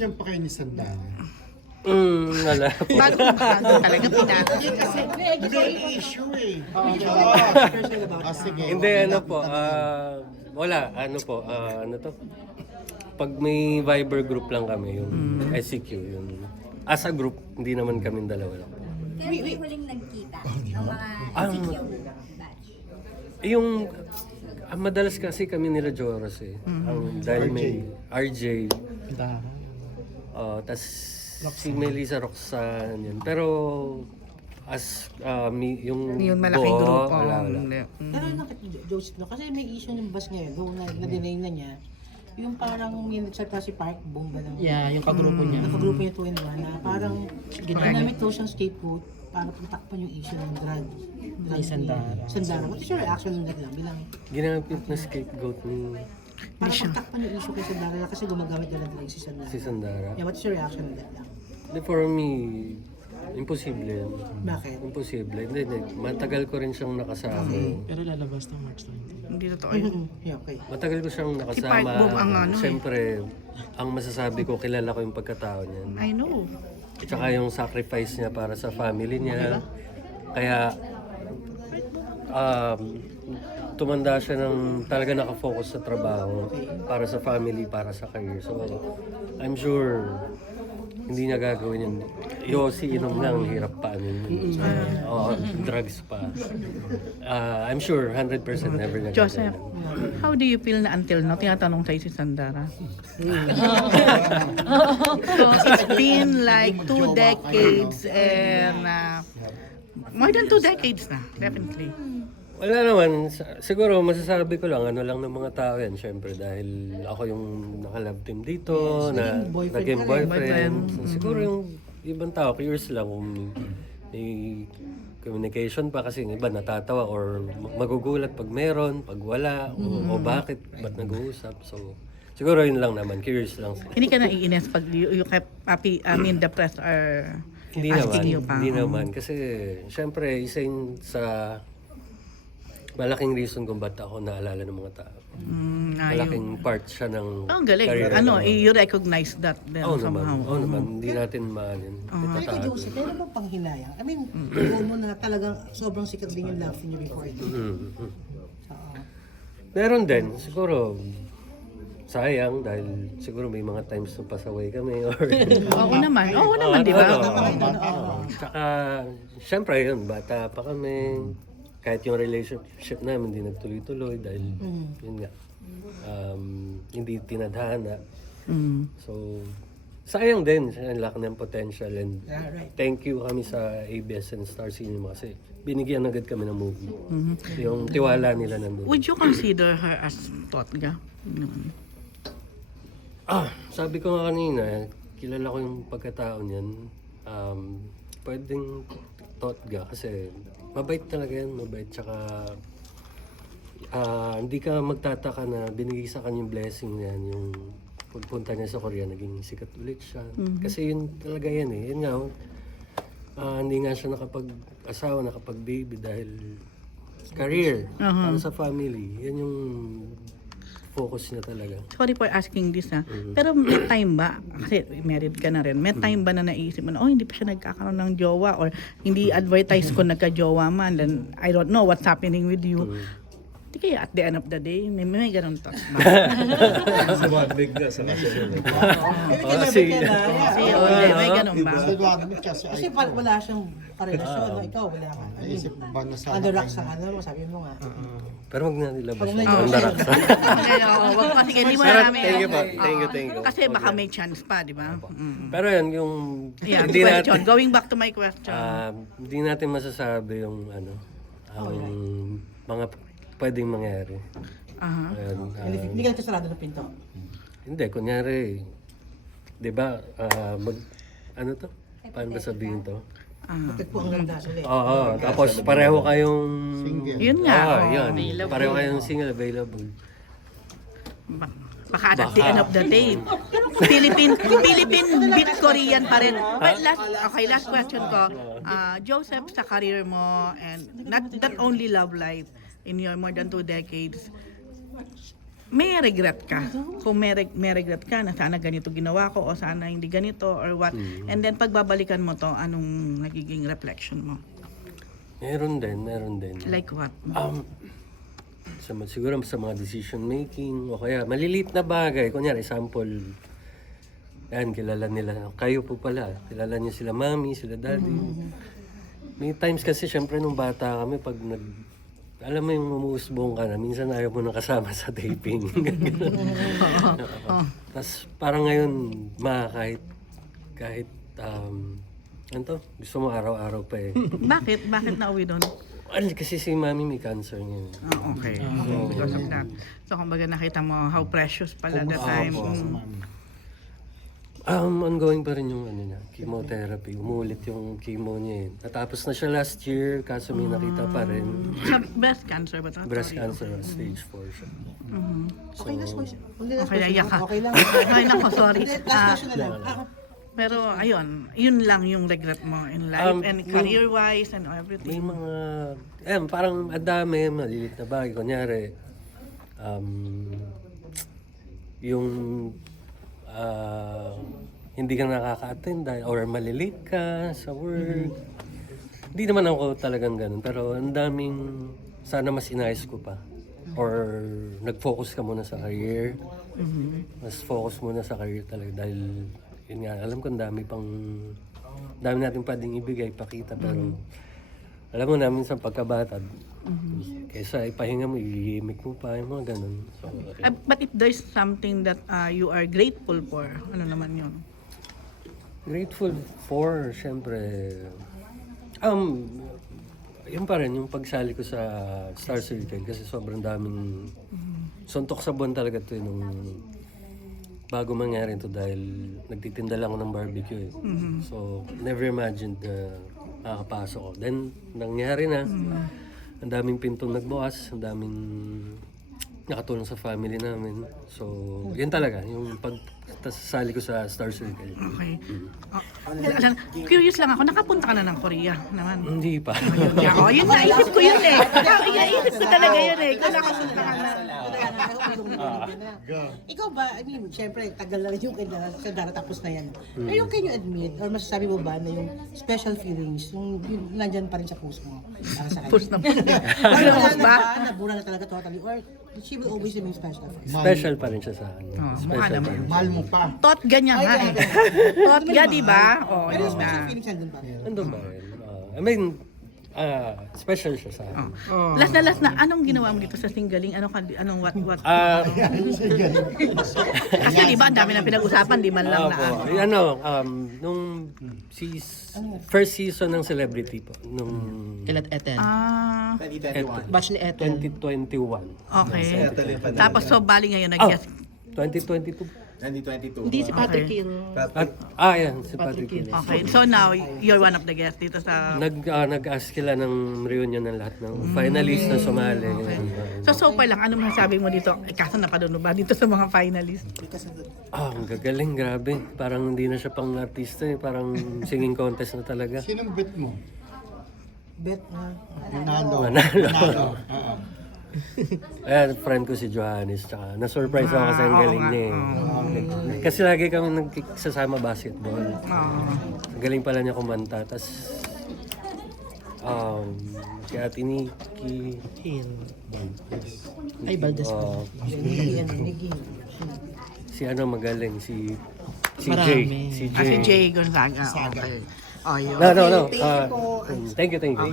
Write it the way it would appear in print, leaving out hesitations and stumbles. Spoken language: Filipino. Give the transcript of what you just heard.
Yan pa kayo ni Sandana. Wala po. Bagong bago talaga pinatay. Kasi may issue eh. Sige. Hindi, ano po, wala, ano po, ano to? Pag may Viber group lang kami, yung SCQ, yun. As a group, hindi naman kami dalawa lang. Kaya may huling nagkita ng mga CQ batch. Yung, madalas kasi kami nila Joros eh. Dahil may RJ, tas si Melissa Roxanne yun. Pero, as yung malaking buo, grupo. wala. Pero nakit Joseph, no? Kasi may issue ng bus ngayon, doon na-deny na niya. Yung parang may nagsalita si Park Bomba lang. Yeah, yung kagrupo niya. Nakagrupo niya 2-in-1 na parang ginamit daw siyang scapegoat para patakpan yung issue ng drug Ni Sandara. Sandara. What is your reaction ng lang bilang Ginamit na scapegoat ni para patakpan yung issue kay Sandara kasi gumagamit na ng drugs si Sandara. si Sandara. Yeah, what is your reaction ng lang? For me, imposible yan. Bakit? Imposible. Hindi. Matagal ko rin siyang nakasama. Pero lalabas ng March 20. Hindi totoo yun. Yeah, okay. Matagal ko siyang Park nakasama. Bom ang ano eh. Siyempre, ang masasabi ko, kilala ko yung pagkatao niya. I know. Tsaka yung sacrifice niya para sa family niya. Kaya, tumanda siya ng talaga nakafocus sa trabaho para sa family, para sa career. So, I'm sure hindi niya gagawin yun. Yossi, inom lang, hirap pa. Drugs pa. I'm sure 100% never niya Joseph, gagawin. how do you feel na until now? Tinatanong sa'yo si Sandara. So, it's been like 2 decades and more than 2 decades na, definitely. Wala naman. Siguro masasabi ko lang, ano lang ng mga tao yan. Siyempre dahil ako yung naka-love team dito, na naging boyfriend. So, siguro yung ibang tao, curious lang kung may communication pa kasi yung iba natatawa or magugulat pag meron, pag wala, o bakit, ba't nag-uusap. So, siguro yun lang naman, curious lang. Hindi ka naiinis pag you kept happy, the press are Hindi asking naman, you pa. hindi naman. Kasi, siyempre, isa yun sa malaking reason kung ba't ako naalala ng mga tao. Malaking part siya ng Ang galing. career Ano, ko. you recognize that then Oo somehow. naman, oo naman. Hindi natin maanin. Pero kay Joseph, meron bang panghinayang? I mean, alam mo na talagang sobrang sikat din yung love niyo before ito. Meron din, siguro, sayang dahil siguro may mga times na pasaway kami or... Oo naman, di ba? Tsaka, syempre yun, bata pa kami. Kahit yung relationship namin hindi nagtuloy-tuloy dahil yun nga, hindi tinadhana. So, sayang din, ang laki ng potential and thank you kami sa ABS and Star Cinema kasi binigyan agad kami ng movie. Yung tiwala nila nandun. Would you consider her as Totga? Sabi ko nga kanina, kilala ko yung pagkatao niyan. Pwedeng Totga kasi mabait talaga yan, mabait. Tsaka hindi ka magtataka na binigay sa kanya yung blessing niya, yung pagpunta niya sa Korea, naging sikat ulit siya. Kasi yun talaga yan eh. Yun nga, hindi nga siya nakapag-asawa, nakapag-baby dahil career, para sa family. Yan yung focus niya talaga. Sorry for asking this pero may time ba, kasi married ka na rin, may time ba na naisip mo na, hindi pa siya nagkakaroon ng jowa or hindi advertise ko nagka-jowa man, then I don't know what's happening with you. Di kaya at the end of the day, may ganun thoughts ba? Sumabig na sa kasya. May ganun ba? Sa Duwagmig kasi Kasi wala siyang karelasyon, no? Ikaw wala ka. naisip ba na sa Under rocks ang ano mo, sabi mo nga. Pero wag na nilabas Wag na yung yun. pandaraksa. Wag mo kasi hindi mo Pero namin. thank you po, thank you. Kasi baka may chance pa, di ba? Pero yun, yung Yeah, hindi question. natin, Going back to my question. hindi natin masasabi yung ano, ang mga pwedeng mangyari. Ayun, Hindi ka nagkasarado ng pinto. hindi, kunyari, di ba, ano to? Paano ba sabihin to? Matagpo ang ganda ulit. Oo, tapos pareho kayong... Single. Yun nga. yun. Pareho kayong single available. Baka at the end of the day. Philippine beat Korean pa rin. But last question ko. Joseph, sa career mo and not only love life in your more than 2 decades, may regret ka. Kung may regret ka na sana ganito ginawa ko o sana hindi ganito or what. And then pagbabalikan mo to, anong nagiging reflection mo? Meron din. Like what? Siguro sa mga decision making o kaya maliliit na bagay. Kunyari, example, yan, kilala nila. Kayo po pala. Kilala niyo sila mami, sila daddy. May times kasi, syempre, nung bata kami, pag alam mo yung umuusbong ka na, minsan ayaw mo nang kasama sa taping. Tapos parang ngayon, kahit ano to? Gusto mo araw-araw pa eh. Bakit? Bakit nauwi doon? Kasi si mami may cancer niya. Okay. Because of that. So, kumbaga nakita mo how precious pala that time. Ongoing pa rin yung chemotherapy. Umulit yung chemo niya eh. Natapos na siya last year, kaso may nakita pa rin. Sa breast cancer ba ito? Breast cancer, stage 4 siya. Okay, last question. Only last Okay, question. iyak ka. Okay lang. Ay, nako, sorry. Last question na lang. Pero ayun, yun lang yung regret mo in life and career-wise and everything. May mga, parang adami, malilit na bagay. Kunyari, yung hindi ka nakaka-attend or malilate ka sa work. Hindi naman ako talagang ganun. Pero ang daming, sana mas inayos ko pa. Or nag-focus ka muna sa career. Mas focus muna sa career talaga. Dahil, yun nga, alam ko ang dami natin pwedeng ibigay, pakita. Pero, alam mo namin sa pagkabata, kaysa ipahinga mo, ihimik mo pa, yung mga ganun. So, But if there's something that you are grateful for, ano naman yun? grateful for, syempre, yun pa rin, yung pagsali ko sa Star Circle kasi sobrang daming suntok sa buwan talaga ito nung bago mangyari ito dahil nagtitinda lang ako ng barbecue eh. So, never imagined na makakapasok ko. Then, nangyari na. Ang daming pintong nagbukas, ang daming nakatulong sa family namin. So, yun talaga, yung pagsasali ko sa Star Circle. Okay. Curious lang ako, nakapunta ka na ng Korea naman. Hindi pa. Yun naisip ko yun eh. Naisip ko talaga yun eh. Kung nakapunta ka na. Ikaw ba, I mean, syempre, tagal na rin yung sa daratapos na yan. Pero can you admit, or masasabi mo ba na yung special feelings, yung nandyan pa rin sa puso mo para sa kanya? Push na push. Or Ano wala na ba? ba, nabura na talaga totally, or she will always remain special for you? Special pa rin siya sa akin. mukha Special pa naman. rin. Mahal mo pa. Tot ganyan nga eh. Tot ga, di ba? Oo, Pero yun yung special na. feelings nandun pa rin. Nandun ba rin? I mean, special siya sa akin. Last na, anong ginawa mo dito sa singgaling? Anong what? Kasi di ba, ang dami na pinag-usapan, di man lang na. Nung first season ng Celebrity po, nung Kailan Eten? Batch ni Eten. 2021. Okay. Tapos so, bali ngayon nag-guest. 2022. 2022. Hindi si Patrick Hero. Yan, si Patrick Hill. Okay, so now, you're one of the guests dito sa... Nag-ask sila ng reunion ng lahat ng finalists na sumali. So far lang, ano masasabi mo dito? Kaso napadun ba dito sa mga finalists? Ang gagaling, grabe. Parang hindi na siya pang artista eh. Parang singing contest na talaga. Sinong bet mo? Bet na. Manalo. Oo. Ayan, friend ko si Johannes, tsaka na-surprise ako kasi ang galing niya eh. Kasi lagi kami nagsasama basketball. Ang galing pala niya kumanta. Tapos, si Ate Nikki, Hill. Ay, Valdez pa. si magaling, si Marami. Jay. Si Si Jay. Jay Gonzaga. Okay. Oh, yun. No. Thank you. Okay, thank you.